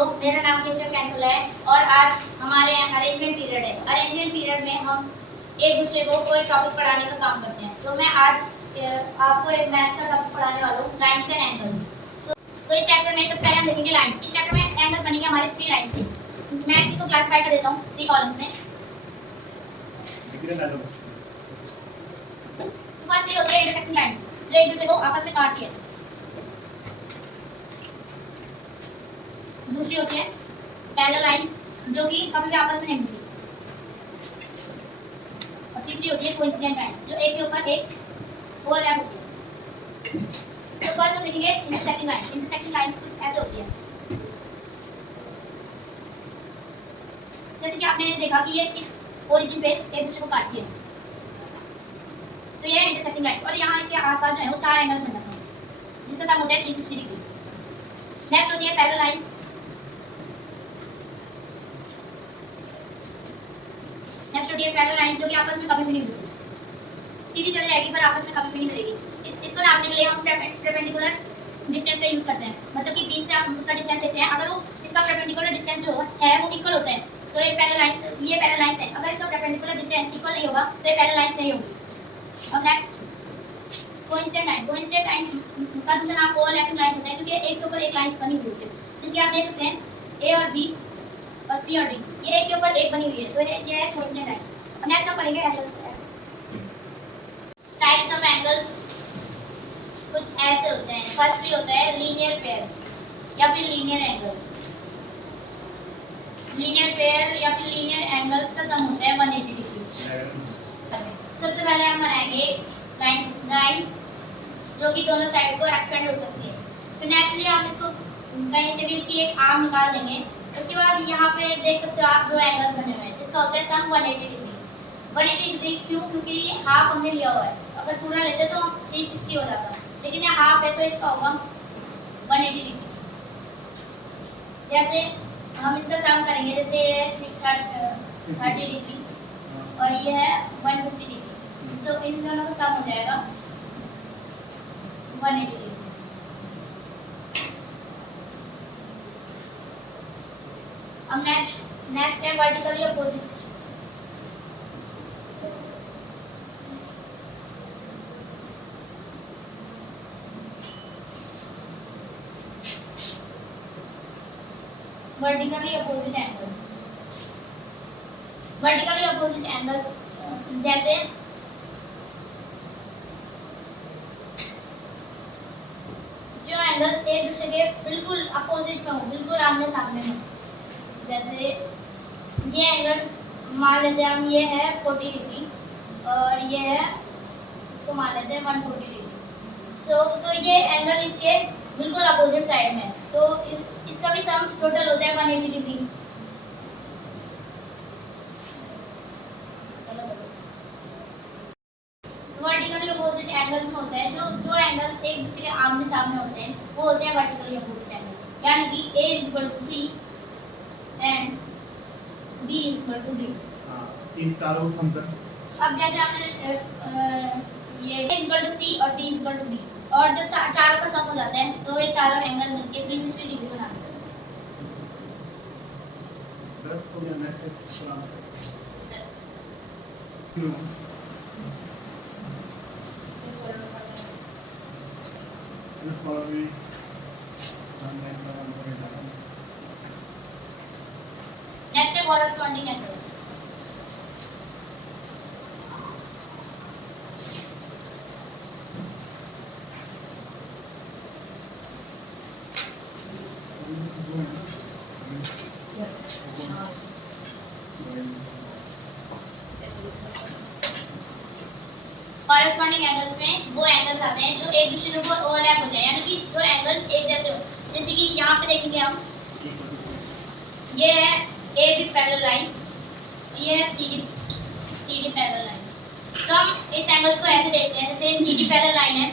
मेरा नाम केशव कैंटोला है और आज हमारे यहाँ अरेंजमेंट पीरियड है। अरेंजमेंट पीरियड में हम एक दूसरे को कोई टॉपिक पढ़ाने का काम करते हैं। तो मैं आज आपको एक मैथ्स का टॉपिक पढ़ाने वाला हूँ, लाइन्स एंड एंगल्स। तो इस चैप्टर में सबसे पहले हम देखेंगे लाइन्स। इस चैप्टर में एंगल बनेंगे हमारे 3 लाइन से। मैं इसको क्लासिफाई कर देता हूँ 3 कॉलम्स में। फर्स्ट ये होती है इंटरसेक्टिंग लाइन्स, जो एक दूसरे को आपस में काटती है। दूसरी होती है पैरेलल लाइंस, जो कि कभी भी आपस में नहीं मिलती। और तीसरी होती है कोइंसिडेंट लाइंस, जो एक के ऊपर एक ओवरलैप होती है। तो फर्स्ट हम देखेंगे इंटरसेक्टिंग लाइंस। इंटरसेक्टिंग लाइंस कुछ ऐसे होती है, जैसे कि आपने देखा कि ये इस ओरिजिन पे एक दूसरे को काटती है, तो ये है इंटरसेक्टिंग लाइंस। और यहाँ इसके आसपास जो है वो 4 एंगल्स बन जाते हैं, जिसका सम होता है 360 डिग्री। नेक्स्ट होती है पैरेलल लाइंस। नेक्स्ट होती है पैरेलल लाइंस, जो कि आपस में कभी भी नहीं मिलती, सीधी चली जाएगी पर आपस में कभी भी नहीं मिलेगी। इसको नापने के लिए हम परपेंडिकुलर डिस्टेंस का यूज करते हैं, मतलब कि बीच से हम उसका डिस्टेंस लेते हैं। अगर वो इसका परपेंडिकुलर डिस्टेंस जो है वो इक्वल होता है तो ये पैरेलल लाइंस है। अगर इसका परपेंडिकुलर डिस्टेंस इक्वल नहीं होगा तो ये पैरेलल लाइंस नहीं होगी। अब next coincident line. Coincident line का दूसरा नाम ओवरलैपिंग लाइन होता है, क्योंकि एक के ऊपर एक लाइंस बनी हुई है। जैसे आप देख सकते हैं ए और बी और सी और डी, ये एक के ऊपर एक बनी हुई है, तो ये है कोइंसिडेंट लाइंस। अब नेक्स्ट हम पढ़ेंगे एंगल्स। टाइप्स ऑफ एंगल्स कुछ ऐसे होते हैं। फर्स्टली होता है लीनियर पेयर या फिर लीनियर एंगल्स। लीनियर पेयर या फिर लीनियर एंगल्स का सम होता है 180 डिग्री। सबसे पहले हम बनाएंगे लाइन जो कि दोनों साइड को एक्सपेंड हो सकती है। फिर नेक्स्टली हम इसको कहीं से भी इसकी एक आर्म निकाल देंगे। उसके बाद यहाँ पे देख सकते हो आप 2 एंगल्स बने हुए हैं, जिसका होता है सम 180 डिग्री। 180 डिग्री क्यों? क्योंकि हाफ हमने लिया हुआ है। अगर पूरा लेते तो 360 हो जाता, लेकिन ये हाफ है तो इसका होगा 180 डिग्री। जैसे हम इसका सम करेंगे, जैसे 30 डिग्री और ये है 150 डिग्री, सो इन दोनों का सम हो जाएगा 180 डिग्री। अब नेक्स्ट है vertically opposite. Vertically opposite angles. Vertically opposite angles जैसे जो एंगल्स एक दूसरे के बिल्कुल अपोजिट में हो, बिल्कुल आमने सामने में। जैसे ये एंगल मान लेते हैं हम, ये है 40 डिग्री और ये है, इसको मान लेते हैं 140 डिग्री। तो ये एंगल इसके बिल्कुल अपोजिट साइड में है, तो इसका भी सम टोटल होता है 180 डिग्री। वर्टिकली अपोजिट एंगल्स में होता है जो एंगल्स एक दूसरे के आमने सामने होते हैं, वो होते हैं वर्टिकली अपोजिट एंगल। यानी कि A = C and B = D। इन चारों समतल। अब जैसे हमने ये A = C और B = D, और जब चारों का सम हो जाता है तो ये चारों एंगल मिलके 360 डिग्री बनाते हैं। बस हो गया। नेक्स्ट सर नेक्स्ट है कॉरेस्पॉन्डिंग एंगल्स। कॉरेस्पॉन्डिंग एंगल्स में वो एंगल्स आते हैं जो एक दूसरे के ऊपर ओवरलैप हो जाए, यानी कि जो एंगल्स एक जैसे हो। जैसे कि यहाँ पे देखेंगे हम, ये है AB पैरेलल लाइन, ये है CD पैरेलल लाइन। तो हम इस एंगल्स को ऐसे देखते हैं, जैसे CD पैरेलल लाइन है,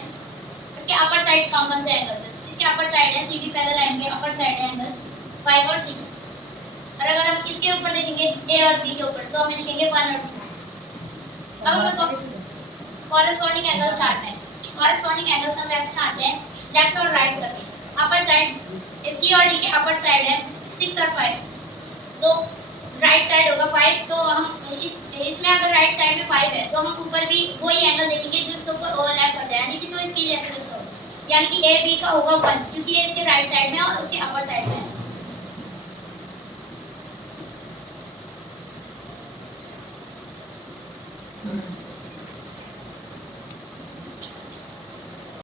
इसके अपर साइड कौन से एंगल्स है? इसके अपर साइड है CD पैरेलल लाइन के अपर साइड है एंगल्स 5 और 6। और अगर हम इसके ऊपर देखेंगे A और B के ऊपर, तो हमें दिखेंगे 1 और 2। अब हम कॉरेस्पॉन्डिंग एंगल्स चार्टते हैं। कॉरेस्पॉन्डिंग एंगल्स हम वैसे चार्टते हैं लेफ्ट और राइट करके। अपर साइड C और D के अपर साइड है 6 और 5, तो राइट साइड होगा 5, तो हम इसमें अगर राइट साइड में 5 है तो हम ऊपर भी वही एंगल देखेंगे जो इसके ऊपर ओवरलैप कर जाए, यानी कि तो इसकी जैसे लिखते हो, यानी कि ए बी का होगा 1 क्योंकि ये इसके राइट साइड में है और उसके अपर साइड में है।